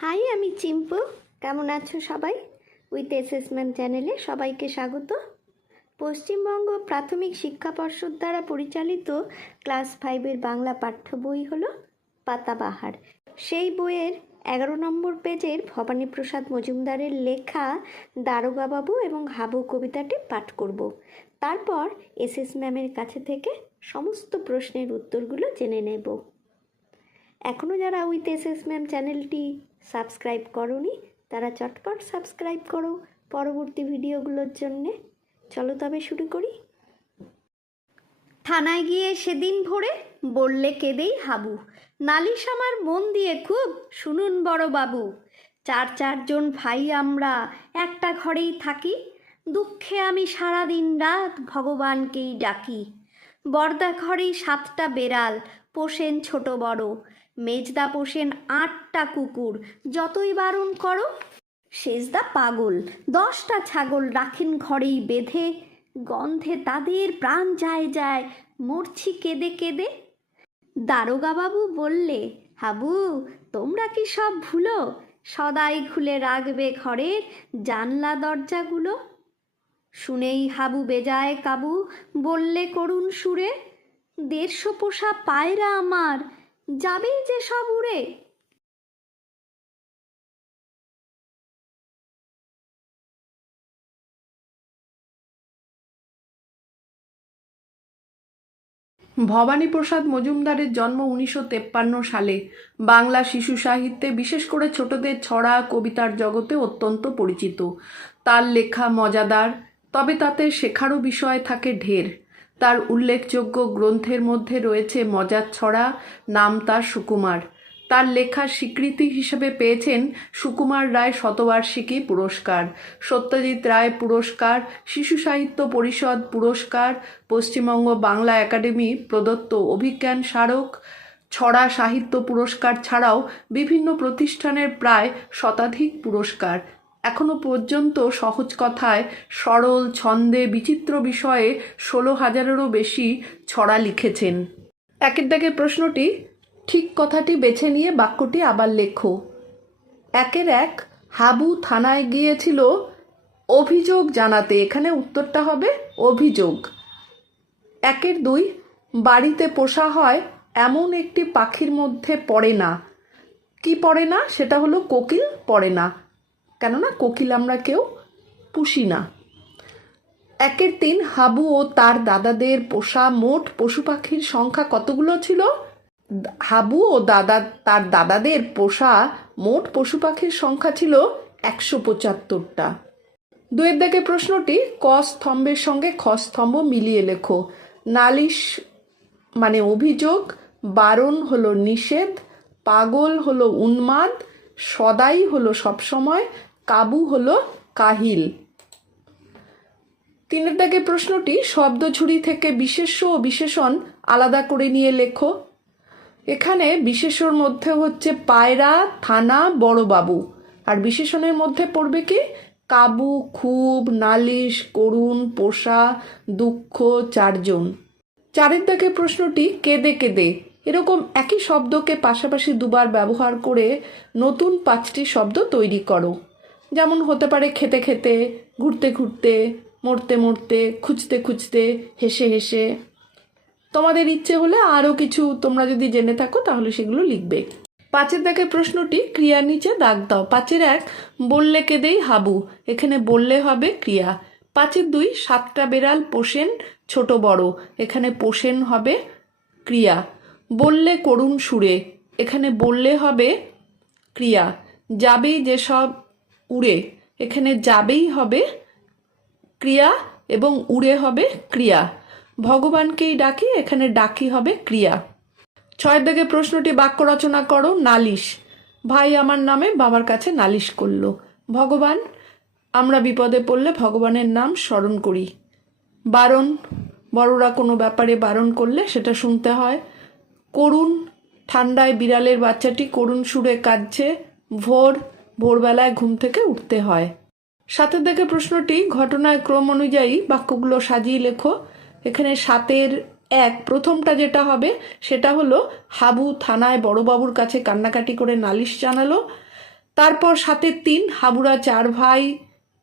High, আমি চিম্পু। কেমন আছো সবাই? উইথ অ্যাসেসমেন্ট চ্যানেলে সবাইকে স্বাগত। পশ্চিমবঙ্গ প্রাথমিক শিক্ষা পর্ষদ দ্বারা পরিচালিত ক্লাস 5-এর বাংলা পাঠ্য বই হলো পাতাবাহার। সেই বইয়ের 11 নম্বর পেজের ভবানীপ্রসাদ মজুমদারের লেখা দারোগাবাবু এবং হাবু কবিতাটি পাঠ করব। তারপর এসএস ম্যামের কাছে থেকে সমস্ত প্রশ্নের উত্তরগুলো জেনে নেব। এখনও যারা উইথ এসএস ম্যাম চ্যানেলটি সাবস্ক্রাইব করোনি তারা চটপট সাবস্ক্রাইব করো পরবর্তী ভিডিওগুলোর জন্যে। চলো তবে শুরু করি। থানায় গিয়ে সেদিন ভোরে বললে কেঁদেই হাবু, নালিশ আমার মন দিয়ে খুব শুনুন বড় বাবু। চারজন ভাই আমরা একটা ঘরেই থাকি, দুঃখে আমি সারাদিন রাত ভগবানকেই ডাকি। বর্দা ঘরেই 7টা বেড়াল পোষেন ছোট বড়, মেজদা পোষেন 8টা কুকুর, যতই বারণ করো। শেষদা পাগল 10টা ছাগল রাখেন ঘরেই বেঁধে, গন্ধে তাদের প্রাণ যায় মরছি কেঁদে কেঁদে। দারোগাবাবু বললে, হাবু তোমরা কি সব ভুলো, সদাই খুলে রাখবে ঘরের জানলা দরজাগুলো। শুনেই হাবু বেজায় কাবু, বললে করুণ সুরে, 150 পোষা পায়রা আমার যাবেই যে সব উড়ে। ভবানীপ্রসাদ মজুমদারের জন্ম 1953 সালে। বাংলা শিশু সাহিত্যে বিশেষ করে ছোটদের ছড়া কবিতার জগতে অত্যন্ত পরিচিত। তার লেখা মজাদার, তবে তাতে শেখারও বিষয় থাকে ঢের। তার উল্লেখযোগ্য গ্রন্থের মধ্যে রয়েছে মজার ছড়া, নাম তার সুকুমার। তার লেখার স্বীকৃতি হিসেবে পেয়েছেন সুকুমার রায় শতবার্ষিকী পুরস্কার, সত্যজিৎ রায় পুরস্কার, শিশু সাহিত্য পরিষদ পুরস্কার, পশ্চিমবঙ্গ বাংলা একাডেমি প্রদত্ত অভিজ্ঞান স্মারক, ছড়া সাহিত্য পুরস্কার ছাড়াও বিভিন্ন প্রতিষ্ঠানের প্রায় শতাধিক পুরস্কার। এখনো পর্যন্ত সহজ কথায় সরল ছন্দে বিচিত্র বিষয়ে 16,000-এরও বেশি ছড়া লিখেছেন। একের দাগের প্রশ্নটি, ঠিক কথাটি বেছে নিয়ে বাক্যটি আবার লেখো। 1 হাবু থানায় গিয়েছিল অভিযোগ জানাতে, এখানে উত্তরটা হবে অভিযোগ। 2 বাড়িতে পোষা হয় এমন একটি পাখির মধ্যে পড়ে না। কি পড়ে না? সেটা হলো কোকিল পড়ে না, কেননা কোকিল আমরা কেউ পুষি না। 3 হাবু ও তার দাদাদের পোষা মোট পশু পাখির সংখ্যা কতগুলো ছিল? হাবু ও তার দাদাদের পোষা মোট পশু পাখির সংখ্যা ছিল 175টা। 2 দাগের প্রশ্নটি, ক স্তম্ভের সঙ্গে খ স্তম্ভ মিলিয়ে লেখো। নালিশ মানে অভিযোগ, বারণ হলো নিষেধ, পাগল হলো উন্মাদ, সদাই হলো সবসময়, কাবু হলো কাহিল। 3 দাগের প্রশ্নটি, শব্দঝুড়ি থেকে বিশেষ্য ও বিশেষণ আলাদা করে নিয়ে লেখো। এখানে বিশেষ্যর মধ্যে হচ্ছে পায়রা, থানা, বড়বাবু, আর বিশেষণের মধ্যে পড়বে কি? কাবু, খুব, নালিশ, করুণ, পোষা, দুঃখ, 4জন। 4 দাগের প্রশ্নটি, কেঁদে কেঁদে। এরকম একই শব্দকে পাশাপাশি দুবার ব্যবহার করে নতুন 5টি শব্দ তৈরি করো। যেমন হতে পারে খেতে খেতে, ঘুরতে ঘুরতে, মরতে মরতে, খুঁজতে খুঁজতে, হেসে হেসে। তোমাদের ইচ্ছে হলে আরও কিছু তোমরা যদি জেনে থাকো তাহলে সেগুলো লিখবে। 5 দাগের প্রশ্নটি, ক্রিয়ার নিচে দাগ দাও। 5 বললে কেঁদেই হাবু, এখানে বললে হবে ক্রিয়া। 5 7টা বেড়াল পোষেন ছোট বড়, এখানে পোষেন হবে ক্রিয়া। বললে করুণ সুরে, এখানে বললে হবে ক্রিয়া। যাবেই যেসব উড়ে, এখানে যাবেই হবে ক্রিয়া এবং উড়ে হবে ক্রিয়া। ভগবানকেই ডাকি, এখানে ডাকি হবে ক্রিয়া। 6 দাগের প্রশ্নটি, বাক্য রচনা করো। নালিশ, ভাই আমার নামে বাবার কাছে নালিশ করলো। ভগবান, আমরা বিপদে পড়লে ভগবানের নাম স্মরণ করি। বারণ, বড়রা কোনো ব্যাপারে বারণ করলে সেটা শুনতে হয়। করুণ, ঠান্ডায় বিড়ালের বাচ্চাটি করুণ সুরে কাঁদছে। ভোরবেলায় ঘুম থেকে উঠতে হয়। 7 দাগের প্রশ্নটি, ঘটনায় ক্রম অনুযায়ী বাক্যগুলো সাজিয়ে লেখো। এখানে 7-1 প্রথমটা যেটা হবে সেটা হলো, হাবু থানায় বড়বাবুর কাছে কান্নাকাটি করে নালিশ জানালো। তারপর 7-3 হাবুরা 4 ভাই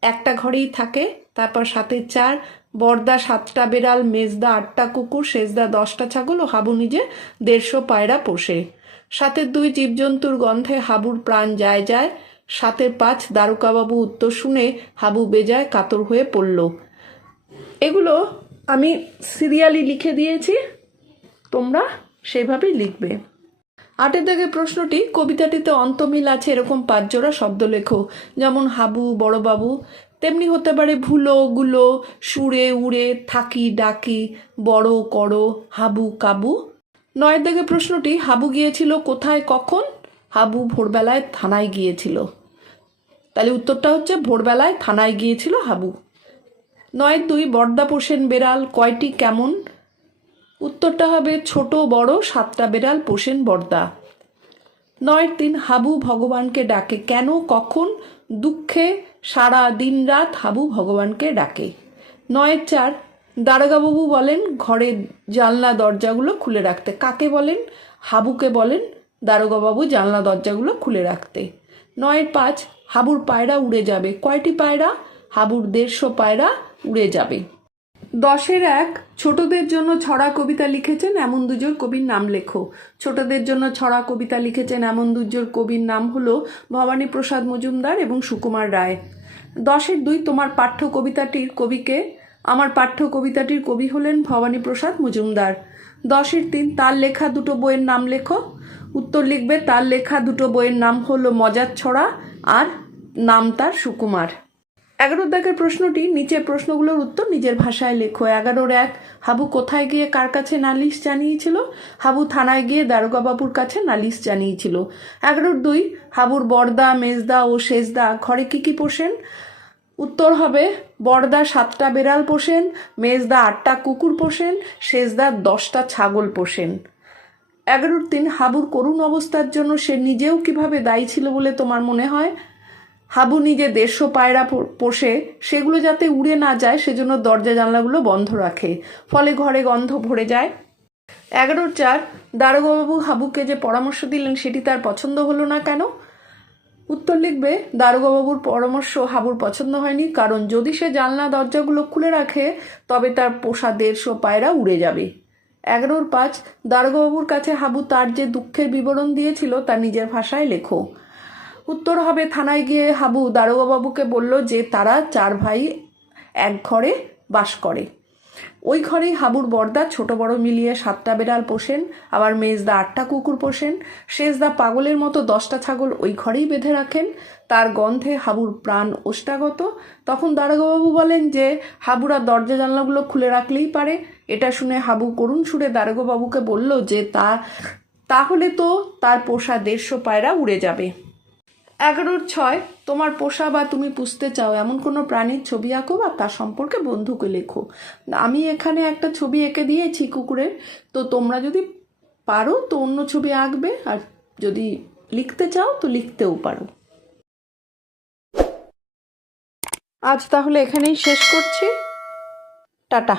একটা ঘরেই থাকে। তারপর 7-4 বড়দা 7টা বেড়াল, মেজদা 8টা কুকুর, শেষদা 10টা ছাগল ও হাবু নিজে 150 পায়রা পোষে। 7-2 জীবজন্তুর গন্ধে হাবুর প্রাণ যায় যায়। 7-5 দারোগাবাবু উত্তর শুনে হাবু বেজায় কাতর হয়ে পড়ল। এগুলো আমি সিরিয়ালি লিখে দিয়েছি, তোমরা সেইভাবেই লিখবে। 8 দাগের প্রশ্নটি, কবিতাটিতে অন্তমিল আছে এরকম 5 জোড়া শব্দ লেখো। যেমন হাবু বড়বাবু, তেমনি হতে পারে ভুলো গুলো, সুরে উড়ে, থাকি ডাকি, বড় করো, হাবু কাবু। 9 দাগের প্রশ্নটি, হাবু গিয়েছিল কোথায় কখন? হাবু ভোরবেলায় থানায় গিয়েছিল। তাহলে উত্তরটা হচ্ছে ভোরবেলায় থানায় গিয়েছিল হাবু। 9-2 বড়দা পোষেন বেড়াল, কয়টি কেমন? উত্তরটা হবে ছোট বড় 7টা বেড়াল পোষেন বড়দা। 9-3 হাবু ভগবানকে ডাকে কেন কখন? দুঃখে সারা দিন রাত হাবু ভগবানকে ডাকে। 9-4 দারোগাবাবু বলেন ঘরের জানলা দরজাগুলো খুলে রাখতে। কাকে বলেন? হাবুকে বলেন দারোগাবাবু জানলা দরজাগুলো খুলে রাখতে। 9-5 হাবুর পায়রা উড়ে যাবে। কয়টি পায়রা? হাবুর 150 পায়রা উড়ে যাবে। 10-1 ছোটদের জন্য ছড়া কবিতা লিখেছেন এমন দুজন কবির নাম লেখো। ছোটদের জন্য ছড়া কবিতা লিখেছেন এমন দুজন কবির নাম হলো ভবানী প্রসাদ মজুমদার এবং সুকুমার রায়। 10-2 তোমার পাঠ্য কবিতাটির কবিকে? আমার পাঠ্য কবিতাটির কবি হলেন ভবানী প্রসাদ মজুমদার। 10-3 তার লেখা দুটো বইয়ের নাম লেখো। উত্তর লিখবে তার লেখা দুটো বইয়ের নাম হলো মজার ছড়া আর নাম তার সুকুমার। 11 দাগের প্রশ্নটি, নিচের প্রশ্নগুলোর উত্তর নিজের ভাষায় লেখো। 11-1 হাবু কোথায় গিয়ে কার কাছে নালিশ জানিয়েছিল? হাবু থানায় গিয়ে দারোগাবাবুর কাছে নালিশ জানিয়েছিল। 11-2 হাবুর বড়দা মেজদা ও শেষদা ঘরে কি কি পোষেন? উত্তর হবে বড়দা 7টা বেড়াল পোষেন, মেজদা 8টা কুকুর পোষেন, শেষদা 10টা ছাগল পোষেন। 11-3 হাবুর করুণ অবস্থার জন্য সে নিজেও কিভাবে দায়ী ছিল বলে তোমার মনে হয়? হাবু নিজে 150 পায়রা পোষে, সেগুলো যাতে উড়ে না যায় সেজন্য দরজা জানলাগুলো বন্ধ রাখে, ফলে ঘরে গন্ধ ভরে যায়। 11-4 দারোগাবাবু হাবুকে যে পরামর্শ দিলেন সেটি তার পছন্দ হলো না কেন? উত্তর লিখবে দারোগাবাবুর পরামর্শ হাবুর পছন্দ হয়নি, কারণ যদি সে জানলা দরজাগুলো খুলে রাখে তবে তার পোষা 150 পায়রা উড়ে যাবে। 11-5 দারোগাবাবুর কাছে হাবু তার যে দুঃখের বিবরণ দিয়েছিল তা নিজের ভাষায় লেখো। উত্তর হবে থানায় গিয়ে হাবু দারোগাবাবুকে বলল যে তারা 4 ভাই এক ঘরে বাস করে। ওই ঘরেই হাবুর বড়দা ছোট বড় মিলিয়ে 7টা বেড়াল পোষেন, আবার মেজদা 8টা কুকুর পোষেন, শেষদা পাগলের মতো 10টা ছাগল ওই ঘরেই বেঁধে রাখেন। তার গন্ধে হাবুর প্রাণ ওষ্ঠাগত। তখন দারোগাবাবু বলেন যে হাবুরা দরজা জানলাগুলো খুলে রাখলেই পারে। এটা শুনে হাবু করুণ সুরে দারোগাবাবুকে বলল যে তাহলে তো তার পোষা 150 পায়রা উড়ে যাবে। 11-6 তোমার পোষা বা তুমি পুষতে চাও এমন কোনো প্রাণীর ছবি আঁকো বা তার সম্পর্কে বন্ধুকে লেখো। আমি এখানে একটা ছবি এঁকে দিয়েছি কুকুরের, তো তোমরা যদি পারো তো অন্য ছবি আঁকবে, আর যদি লিখতে চাও তো লিখতেও পারো। আজ তাহলে এখানেই শেষ করছি। টাটা।